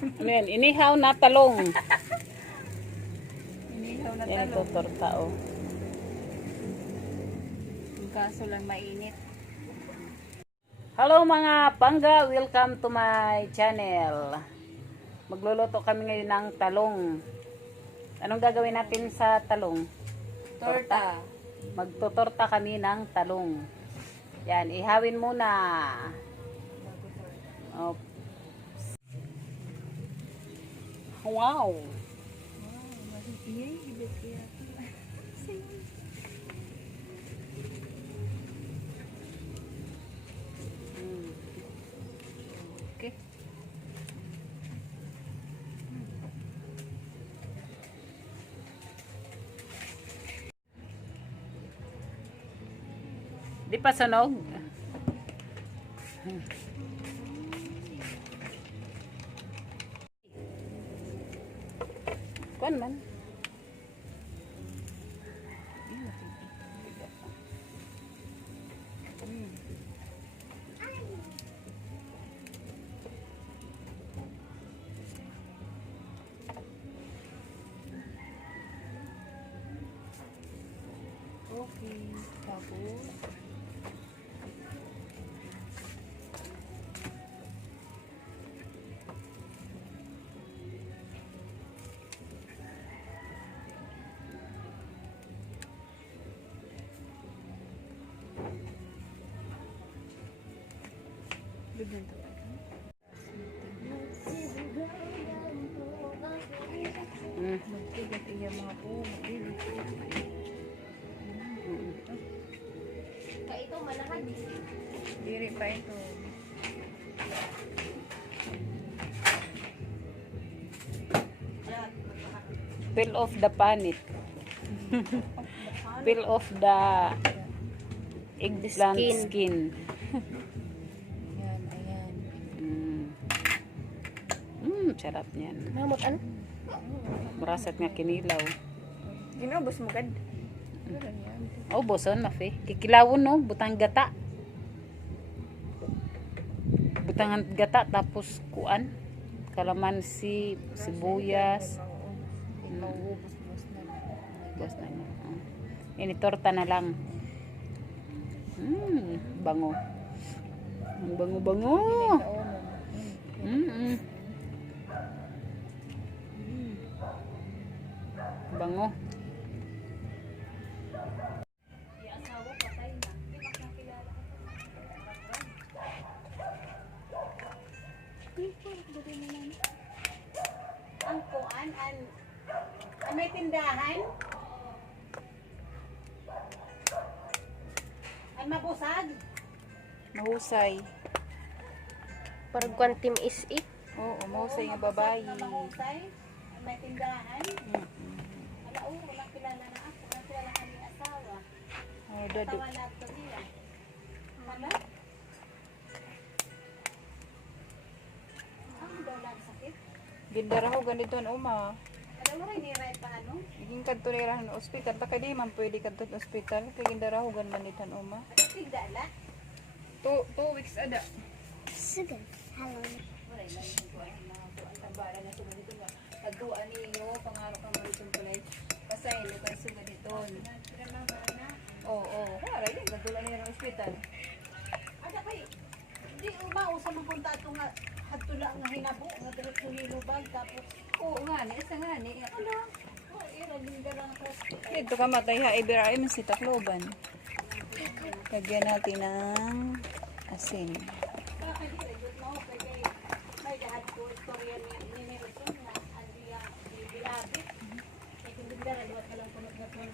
Ano yan? Inihaw na talong. Inihaw na Yan ito, talong. torta, oh. Yung kaso lang mainit. Hello mga pangga, welcome to my channel. Magluluto kami ngayon ng talong. Anong gagawin natin sa talong? Torta. Magtutorta kami ng talong. Yan, ihawin muna. Oh. Wow. Okay. Di pa sunog? Kuan man. Okay. Tapos. Bigyan to. Magtigat iya mga po. Ito malahan. Diri pa ito. Peel off the panit. Peel off the eggplant skin. Yan, ayan. Sarap niyan. Namot ano? Marasat nga kinilaw. Ginubos mo gad. Yan. Oh, boson mafe. Kikilawon no, butang gata. Butangan gata tapos kuan, kalamansi, sibuyas. Mauubos-ubos na. Bos na niya. Ini torta na lang. Bango. Ang bango-bango. Bango. Ang kuan, an may tindahan? An mabusag? Mahusay. Parang kwantim is it. Oo, mahusay nga babae. Mahusay? An may tindahan? Ala, walang kilala na ako. Walang kilala kami asawa. Oh, dado. Tawala to niya. Wala? Ang daw lang sakit. Gindaraho ganito ang uma. Ano mo rin niray pa ano? Iging kadto nirahan ng ospital. Taka di man pwede kadto sa ospital. Kaya gindaraho gan man itan uma. Ano tigdala? 2 weeks ada. Sige. Hello. Wala lang yung kuwan. Mga kuwan. Tambala na sa ganito nga. Kaduan niyo. Pangaro ka mo itong palay. Pasay. Lukan sa ganito. Oo. Wala yun. Kaduan niyo ng ospital. Ada kay di umao sa mapunta ato nga hadto lang nga hinabo nga diretso nilubag tapos Oo nga ni. Isa nga ni. ano? Oh, ira din lang ako. Dito ka matay ha. Ibiraay man si Tacloban. Lagyan natin ng asin. Kaya di ra jud mao kay may dahad ko istorya ni Nelson nga andiya bilabit. Kay kung dindara duwa ka lang kuno nga hospital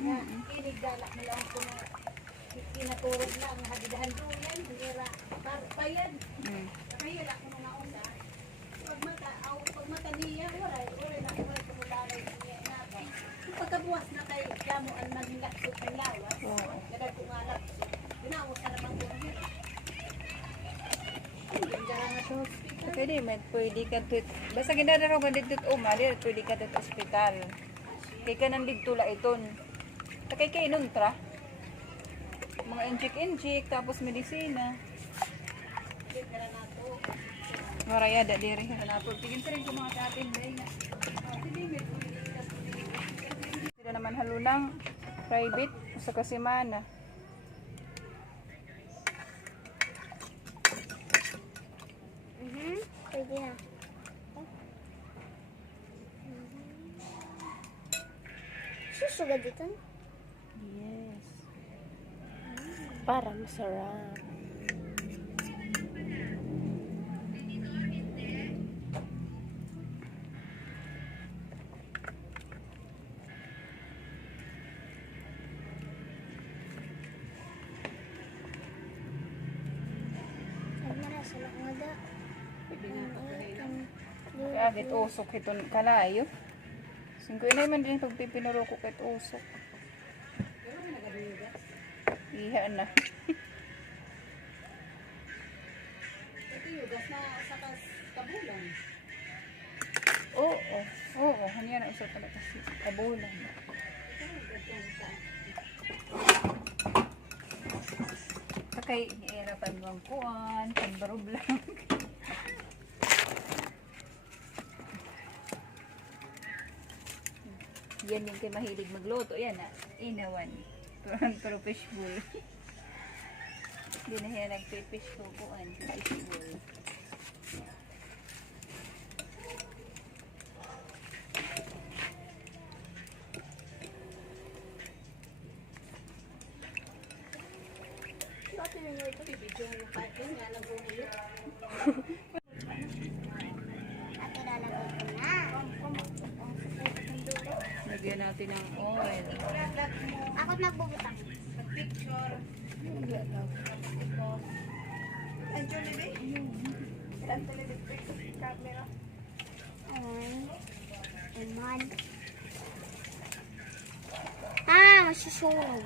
nga kinig dala mo lang kuno kinaturog na ang hadidahan duyan hira payad. Kaya la kuno nga usa. Pag mata niya wala na kumulalay niya na ba. Pagkabuwas na kay damo ang maging laksot ng lawas. Dadag ko nga laksot. Ginawa ka naman ko niya. Ganda nga to. Pwede, may pwede ka to. Basta ginadaraw ka dito uma, pwede ka dito ospital. Kaya ka nandito la iton. Takay kay inuntra. Mga injik-injik, tapos medisina. Marayada diri sa napol. Tigin sa rin ko mga katin dahil na. Sila naman halunang private sa kasimana. Pwede na. Susugad dito? Yes. Para masarap. Ay, marasa lang nga da. Kaya agit usok iton kalayo. Singko inay man din pagpipinuro ko kahit usok. Iha na. Ito yung gas na sa kabulan. Oo. Oo. Hanya na usok talaga kasi kabulan. Sakay, ihirapan mo ang kuwan, pagbarog lang. Yan yung kay mahilig magluto. Yan na, inawan. Pero fishbowl. Hindi na yan nagpipishbowl kuwan. Fishbowl. Bakit na nyo ito? Bibidyohan ng patin nga nag-uulo. Ate, lalagay ko na. Lagyan natin ng oil. Ako magbubutang. Eman. Masusunog.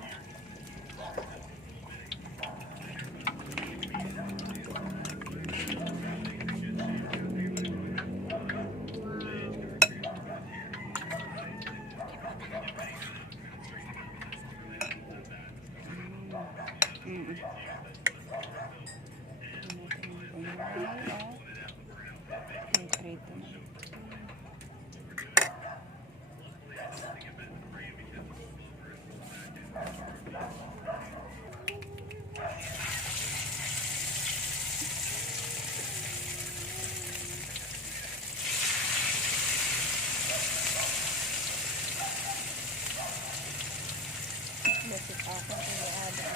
Basic ako iniada.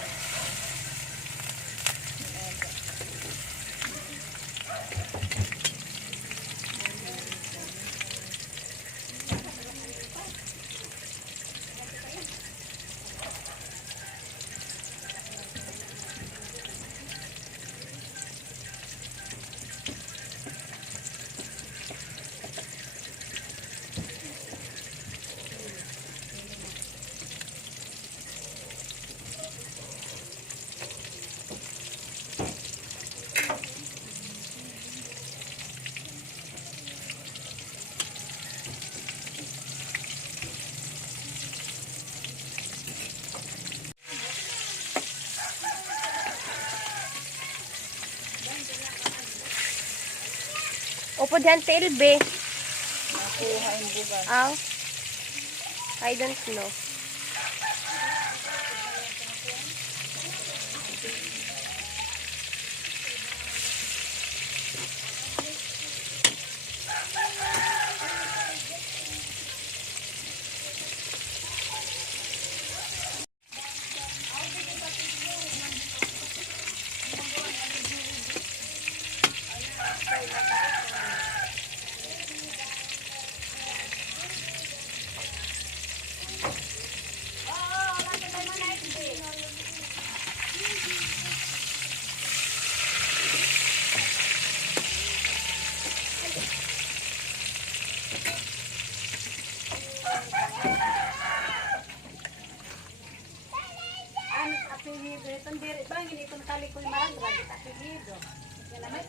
Opo dyan, Telbe. Nakuha yung bugas. Aw. I don't know. Apelido, itong diri, bangin itong tali ko yung marang, apelido. Yan naman,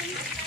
ay